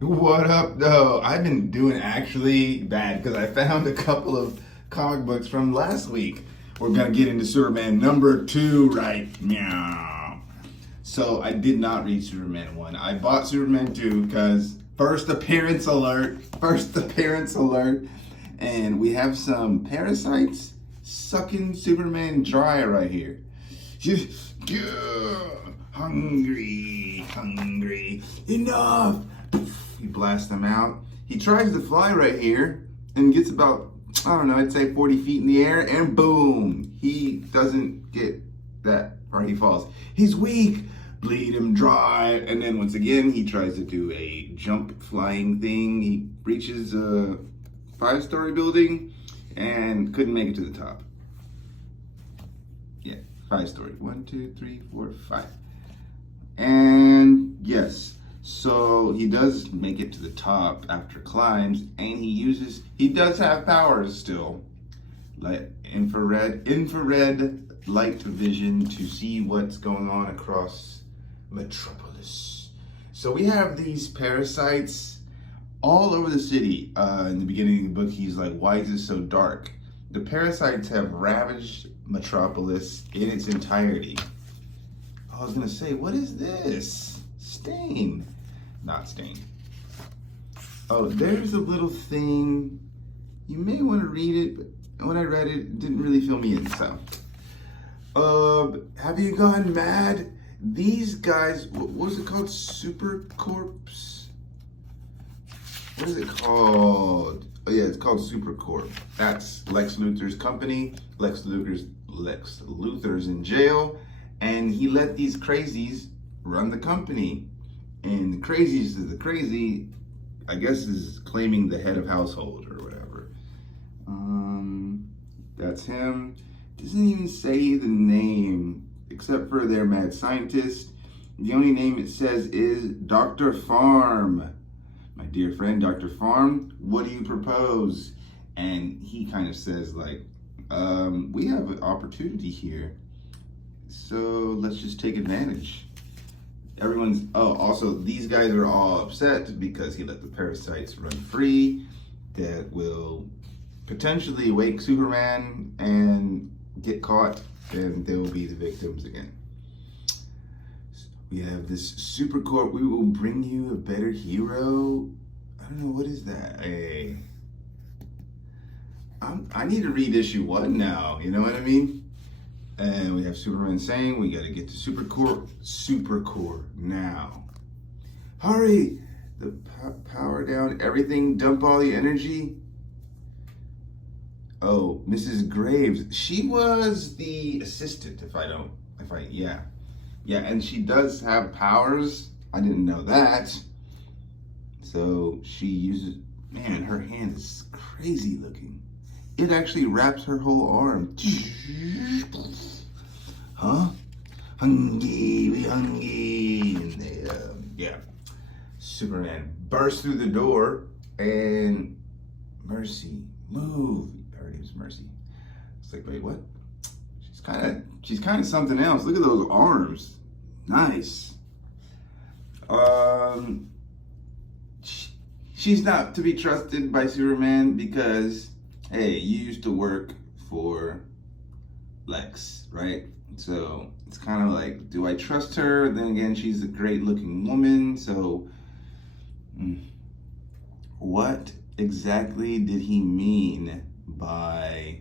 What up, though? I've been doing actually bad because I found a couple of comic books from last week. We're gonna get into Superman number 2 right now. So I did not read Superman 1. I bought Superman 2 because first appearance alert, and we have some parasites sucking Superman dry right here. Yeah, hungry, enough. You blast them out. He tries to fly right here and gets about, I don't know, I'd say 40 feet in the air, and boom, he doesn't get that, or he falls. He's weak, bleed him dry, and then once again, he tries to do a jump flying thing. He reaches a 5-story building and couldn't make it to the top. Yeah, 5-story. 1, 2, 3, 4, 5. And yes, so he does make it to the top after climbs, and he does have powers still, like infrared light vision to see what's going on across Metropolis. So we have these parasites all over the city. In the beginning of the book, he's like, why is it so dark? The parasites have ravaged Metropolis in its entirety. I was gonna say, what is this? Stain. Not stain. Oh, there's a little thing. You may want to read it, but when I read it, it didn't really fill me in, so. Have you gone mad? These guys, what was it called? Super Corpse? What is it called? Oh yeah, it's called Super Corp. That's Lex Luthor's company. Lex Luthor's in jail, and he let these crazies run the company. And the craziest of the crazy, I guess, is claiming the head of household or whatever. That's him. Doesn't even say the name, except for their mad scientist. The only name it says is Dr. Farm. My dear friend, Dr. Farm, what do you propose? And he kind of says like, we have an opportunity here, so let's just take advantage. Also, these guys are all upset because he let the parasites run free that will potentially wake Superman and get caught, and they will be the victims again. We have this Super Corp. We will bring you a better hero. I don't know, what is that? I need to read issue 1 now, you know what I mean? And we have Superman saying we gotta get to Super Core now. Hurry! The power down everything, dump all the energy. Oh, Mrs. Graves. She was the assistant, yeah, and she does have powers. I didn't know that. So she uses, man, her hand is crazy looking. It actually wraps her whole arm. Huh? We hungry. And yeah. Superman bursts through the door, and Mercy, move. Her name's Mercy. It's like, wait, what? She's kind of something else. Look at those arms. Nice. She's not to be trusted by Superman because, hey, you used to work for Lex, right? So it's kind of like, do I trust her? Then again, she's a great looking woman. So what exactly did he mean by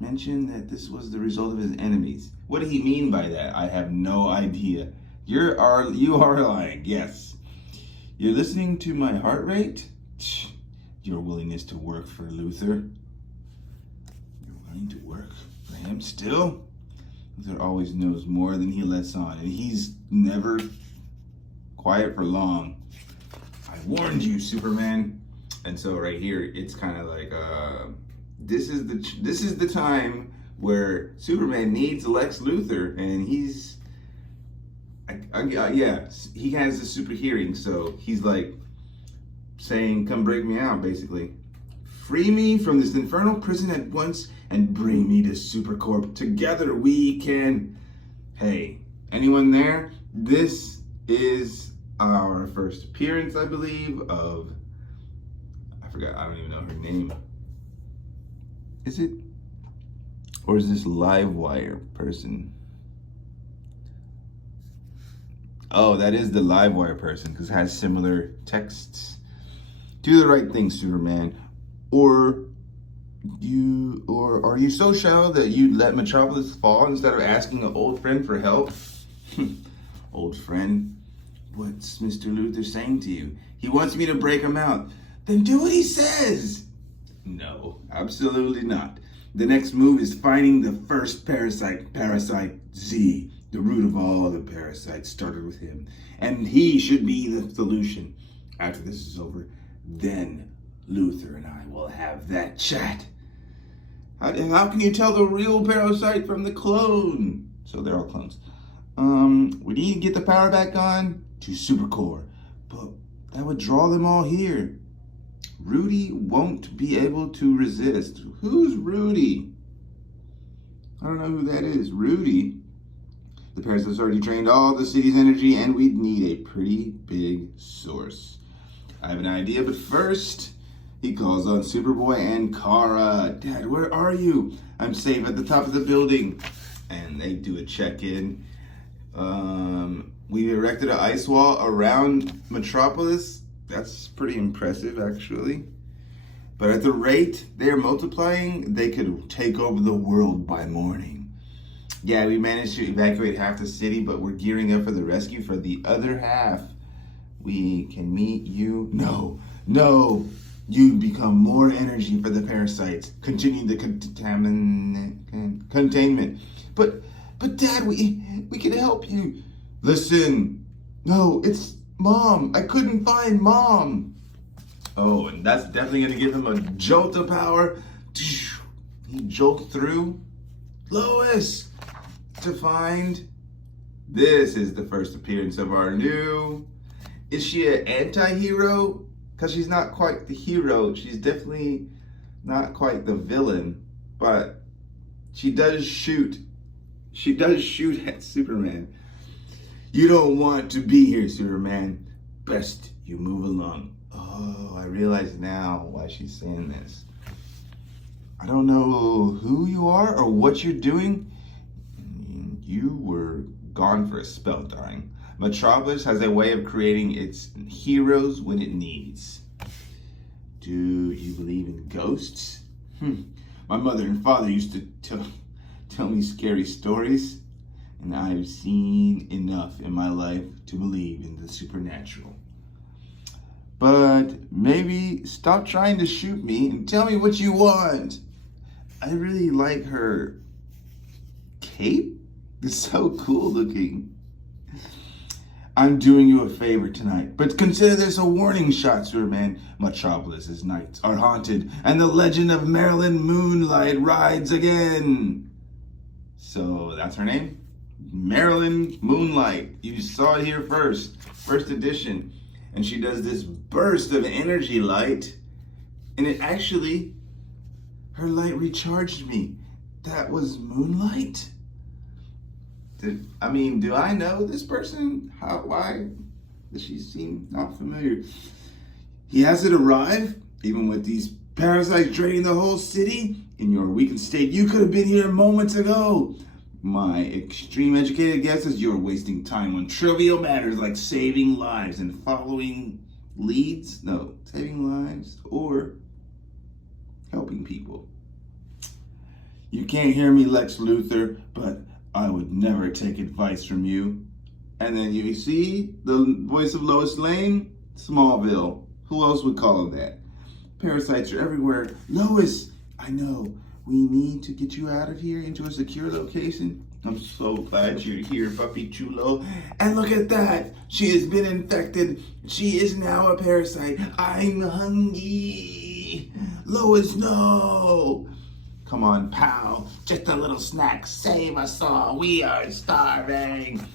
mention that this was the result of his enemies? What did he mean by that? I have no idea. You are lying. Yes. You're listening to my heart rate? Your willingness to work for Luthor. You're willing to work for him still? Luthor always knows more than he lets on, and he's never quiet for long. I warned you, Superman. And so right here, it's kind of like, this is the time where Superman needs Lex Luthor, and he's, yeah, he has a super hearing, so he's like saying, come break me out, basically. Free me from this infernal prison at once and bring me to Supercorp. Together we can... Hey, anyone there? This is our first appearance, I believe, of, I forgot, I don't even know her name. Is it? Or is this Livewire person? Oh, that is the Livewire person, because it has similar texts. Do the right thing, Superman. Or are you so shallow that you let Metropolis fall instead of asking an old friend for help? Old friend? What's Mr. Luthor saying to you? He wants me to break him out. Then do what he says. No, absolutely not. The next move is finding the first parasite, Parasite Z. The root of all the parasites started with him. And he should be the solution. After this is over, then Luthor and I will have that chat. How can you tell the real parasite from the clone? So they're all clones. We need to get the power back on to Supercore. But that would draw them all here. Rudy won't be able to resist. Who's Rudy? I don't know who that is. Rudy. The parasite's already drained all the city's energy, and we'd need a pretty big source. I have an idea, but first, he calls on Superboy and Kara. Dad, where are you? I'm safe at the top of the building. And they do a check-in. We erected an ice wall around Metropolis. That's pretty impressive, actually. But at the rate they're multiplying, they could take over the world by morning. Yeah, we managed to evacuate half the city, but we're gearing up for the rescue for the other half. We can meet you. No. You become more energy for the parasites. Continue the containment. But Dad, we can help you. Listen. No, it's Mom. I couldn't find Mom. Oh, and that's definitely going to give him a jolt of power. He jolts through. Lois! To find. This is the first appearance of our new. Is she an anti-hero? Because she's not quite the hero. She's definitely not quite the villain. But she does shoot. She does shoot at Superman. You don't want to be here, Superman. Best you move along. Oh, I realize now why she's saying this. I don't know who you are or what you're doing. You were gone for a spell, darling. Metropolis has a way of creating its heroes when it needs. Do you believe in ghosts? My mother and father used to tell me scary stories, and I've seen enough in my life to believe in the supernatural. But maybe stop trying to shoot me and tell me what you want. I really like her cape. It's so cool looking. I'm doing you a favor tonight, but consider this a warning shot, Superman. Metropolis's nights are haunted, and the legend of Marilyn Moonlight rides again. So that's her name? Marilyn Moonlight. You saw it here first edition. And she does this burst of energy light, and it actually, her light recharged me. That was Moonlight? Do I know this person? Why does she seem not familiar? He hasn't arrived, even with these parasites draining the whole city. In your weakened state, you could have been here moments ago. My extreme educated guess is you're wasting time on trivial matters like saving lives and following leads. No, saving lives or helping people. You can't hear me, Lex Luthor, but I would never take advice from you. And then you see the voice of Lois Lane, Smallville. Who else would call him that? Parasites are everywhere. Lois, I know. We need to get you out of here into a secure location. I'm so glad you're here, Puppy Chulo. And look at that. She has been infected. She is now a parasite. I'm hungry. Lois, no. Come on, pal. Just a little snack. Save us all. We are starving.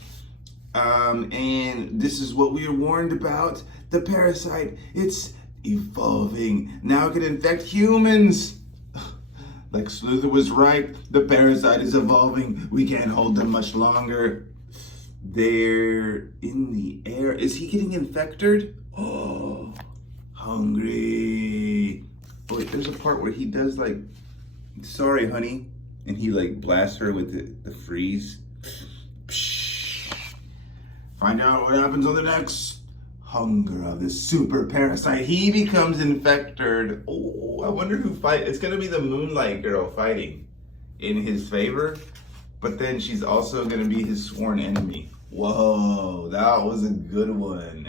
And this is what we were warned about. The parasite, it's evolving. Now it can infect humans. Lex Luthor was right. The parasite is evolving. We can't hold them much longer. They're in the air. Is he getting infected? Oh, hungry. Oh, wait, there's a part where he does like, sorry, honey. And he like blasts her with the freeze. Psh. Find out what happens on the next Hunger of the Super Parasite. He becomes infected. Oh, I wonder who fight. It's gonna be the Moonlight Girl fighting in his favor, but then she's also gonna be his sworn enemy. Whoa, that was a good one.